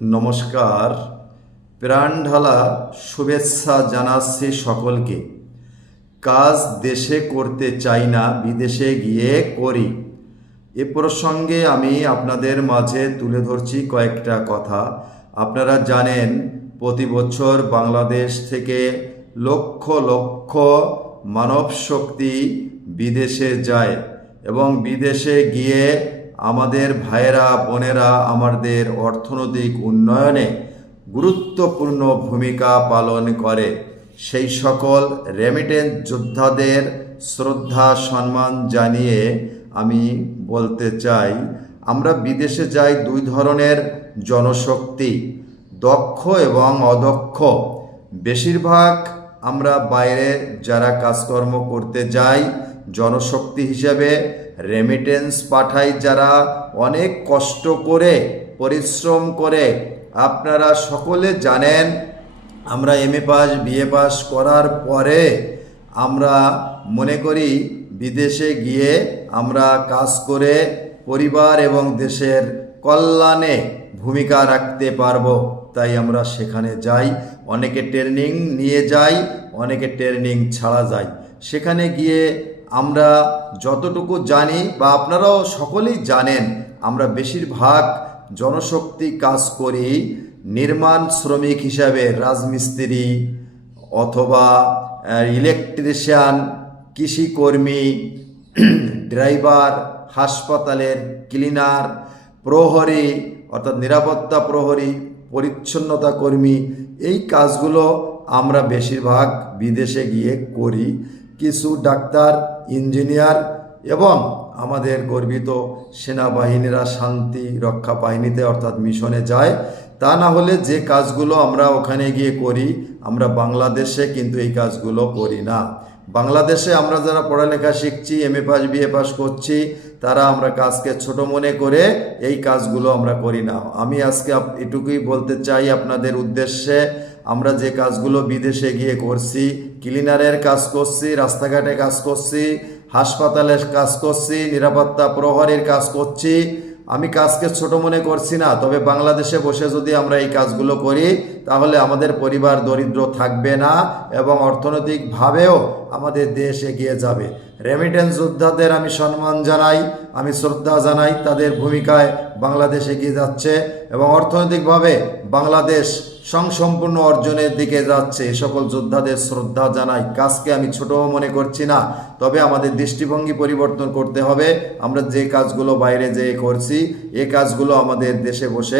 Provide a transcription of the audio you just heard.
নমস্কার। প্রাণ ঢালা শুভেচ্ছা জানাচ্ছি সকলকে। কাজ দেশে করতে চাই না, বিদেশে গিয়ে করি। এ প্রসঙ্গে আমি আপনাদের মাঝে তুলে ধরছি কয়েকটা কথা। আপনারা জানেন প্রতি বছর বাংলাদেশ থেকে লক্ষ লক্ষ মানব শক্তি বিদেশে যায় এবং বিদেশে গিয়ে আমাদের ভাইয়েরা বোনেরা আমাদের অর্থনৈতিক উন্নয়নে গুরুত্বপূর্ণ ভূমিকা পালন করে। সেই সকল রেমিটেন্স যোদ্ধাদের শ্রদ্ধা সম্মান জানিয়ে আমি বলতে চাই, আমরা বিদেশে যাই দুই ধরনের জনশক্তি, দক্ষ এবং অদক্ষ। বেশিরভাগ আমরা বাইরে যারা কাজকর্ম করতে যাই জনশক্তি হিসেবে রেমিটেন্স পাঠাই, যারা অনেক কষ্ট করে পরিশ্রম করে। আপনারা সকলে জানেন আমরা এমএ পাস বিএ পাস করার পরে আমরা মনে করি বিদেশে গিয়ে আমরা কাজ করে পরিবার এবং দেশের কল্যাণে ভূমিকা রাখতে পারবো, তাই আমরা সেখানে যাই। অনেকে ট্রেনিং নিয়ে যাই, অনেকে ট্রেনিং ছাড়া যায়। সেখানে গিয়ে আমরা যতটুকু জানি বা আপনারাও সকলেই জানেন, আমরা বেশিরভাগ জনশক্তি কাজ করি নির্মাণ শ্রমিক হিসাবে, রাজমিস্ত্রি অথবা ইলেকট্রিশিয়ান, কৃষিকর্মী, ড্রাইভার, হাসপাতালের ক্লিনার, প্রহরী অর্থাৎ নিরাপত্তা প্রহরী, পরিচ্ছন্নতা কর্মী। এই কাজগুলো আমরা বেশিরভাগ বিদেশে গিয়ে করি। কিছু ডাক্তার, ইঞ্জিনিয়ার এবং আমাদের গর্বিত সেনাবাহিনীরা শান্তি রক্ষা বাহিনীতে অর্থাৎ মিশনে যায়। তা না হলে যে কাজগুলো আমরা ওখানে গিয়ে করি, আমরা বাংলাদেশে কিন্তু এই কাজগুলো করি না। বাংলাদেশে আমরা যারা পড়ালেখা শিখছি, এমএ পাস বিএ পাস করছি, তারা আমরা কাজকে ছোট মনে করে এই কাজগুলো আমরা করি না। আমি আজকে এটুকুই বলতে চাই আপনাদের উদ্দেশ্যে, আমরা যে কাজগুলো বিদেশে গিয়ে করছি, ক্লিনারের কাজ করছি, রাস্তাঘাটে কাজ করছি, হাসপাতালে কাজ করছি, নিরাপত্তা প্রহরীর কাজ করছি, আমি কাজকে ছোট মনে করছি না। তবে বাংলাদেশে বসে যদি আমরা এই কাজগুলো করি তাহলে আমাদের পরিবার দরিদ্র থাকবে না এবং অর্থনৈতিকভাবেও আমাদের দেশ এগিয়ে যাবে। রেমিটেন্স যোদ্ধাদের আমি সম্মান জানাই, আমি শ্রদ্ধা জানাই। তাদের ভূমিকায় বাংলাদেশ এগিয়ে যাচ্ছে এবং অর্থনৈতিকভাবে বাংলাদেশ স্বয়ংসম্পূর্ণ অর্জনের দিকে যাচ্ছে। এই সকল যোদ্ধাদের শ্রদ্ধা জানাই। কাজকে আমি ছোট মনে করছি না, তবে আমাদের দৃষ্টিভঙ্গি পরিবর্তন করতে হবে। আমরা যে কাজগুলো বাইরে যেয়ে করছি, এই কাজগুলো আমাদের দেশে বসে